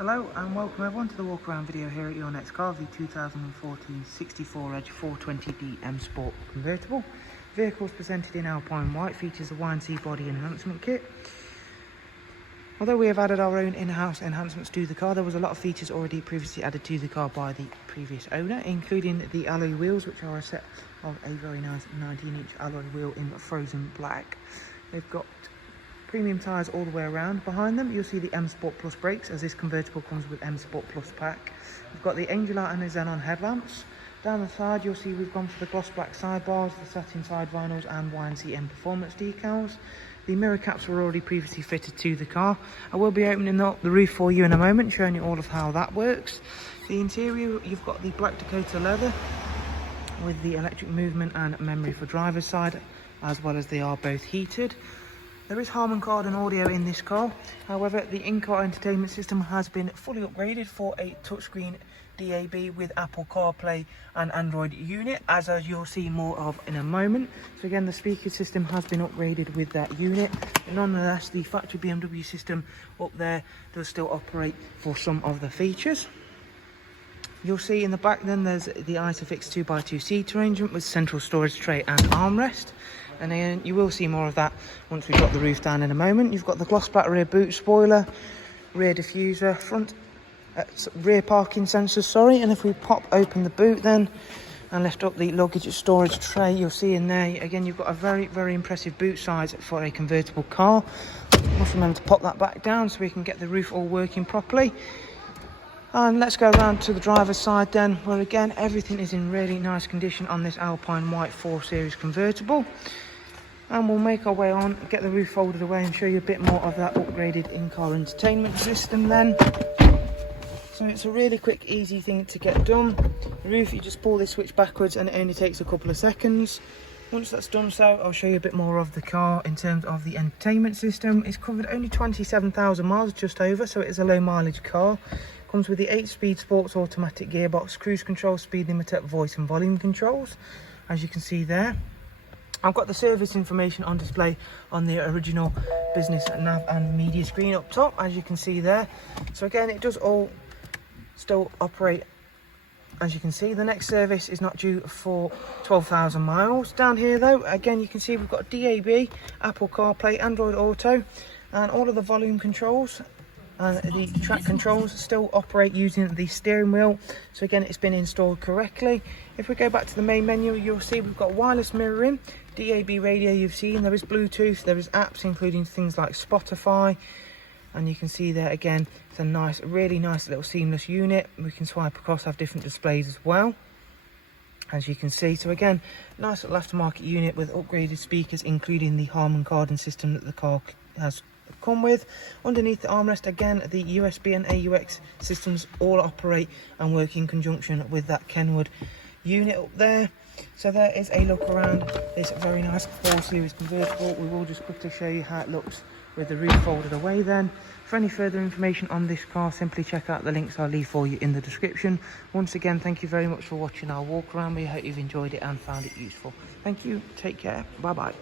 Hello and welcome everyone to the walk around video here at your next car, the 2014 64 Edge 420D M Sport Convertible. The vehicle is presented in Alpine White, features a Y&C body enhancement kit. Although we have added our own in-house enhancements to the car, there was a lot of features already previously added to the car by the previous owner, including the alloy wheels, which are a set of a very nice 19-inch alloy wheel in frozen black. They've got premium tyres all the way around. Behind them you'll see the M Sport Plus brakes, as this convertible comes with M Sport Plus pack. We've got the Angel Light and the Xenon headlamps. Down the side you'll see we've gone for the gloss black sidebars, the satin side vinyls and Y&C M Performance decals. The mirror caps were already previously fitted to the car. I will be opening up the roof for you in a moment, showing you all of how that works. The interior, you've got the black Dakota leather with the electric movement and memory for driver's side, as well as they are both heated. There is Harman Kardon audio in this car. However, the in-car entertainment system has been fully upgraded for a touchscreen DAB with Apple CarPlay and Android unit, as you'll see more of in a moment. So again, the speaker system has been upgraded with that unit. But nonetheless, the factory BMW system up there does still operate for some of the features. You'll see in the back then there's the Isofix 2x2 seat arrangement with central storage tray and armrest. And then you will see more of that once we've got the roof down in a moment. You've got the gloss black rear boot spoiler, rear diffuser, front rear parking sensors, sorry. And if we pop open the boot then and lift up the luggage storage tray, you'll see in there, again, you've got a very impressive boot size for a convertible car. Must remember to pop that back down so we can get the roof all working properly. And let's go around to the driver's side then, where again, everything is in really nice condition on this Alpine White 4 Series convertible. And we'll make our way on, get the roof folded away and show you a bit more of that upgraded in-car entertainment system then. So it's a really quick, easy thing to get done. The roof, you just pull this switch backwards and it only takes a couple of seconds. Once that's done so, I'll show you a bit more of the car in terms of the entertainment system. It's covered only 27,000 miles, just over, so it is a low mileage car. Comes with the 8-speed sports automatic gearbox, cruise control, speed limiter, voice and volume controls, as you can see there. I've got the service information on display on the original business nav and media screen up top, as you can see there. So again, it does all still operate. As you can see, the next service is not due for 12,000 miles. Down here though, again, you can see we've got DAB, Apple CarPlay, Android Auto, and all of the volume controls and the track controls still operate using the steering wheel. So again, it's been installed correctly. If we go back to the main menu, you'll see we've got wireless mirroring, DAB radio you've seen, there is Bluetooth, there is apps including things like Spotify. And you can see there again, it's a nice, really nice little seamless unit. We can swipe across, have different displays as well, as you can see. So again, nice little aftermarket unit with upgraded speakers, including the Harman Kardon system that the car has come with. Underneath the armrest, again, the USB and AUX systems all operate and work in conjunction with that Kenwood unit up there. So there is a look around this very nice 4 Series convertible. We will just quickly show you how it looks with the roof folded away then. For any further information on this car, simply check out the links I'll leave for you in the description. Once again, thank you very much for watching our walk around. We hope you've enjoyed it and found it useful. Thank you, take care, bye bye.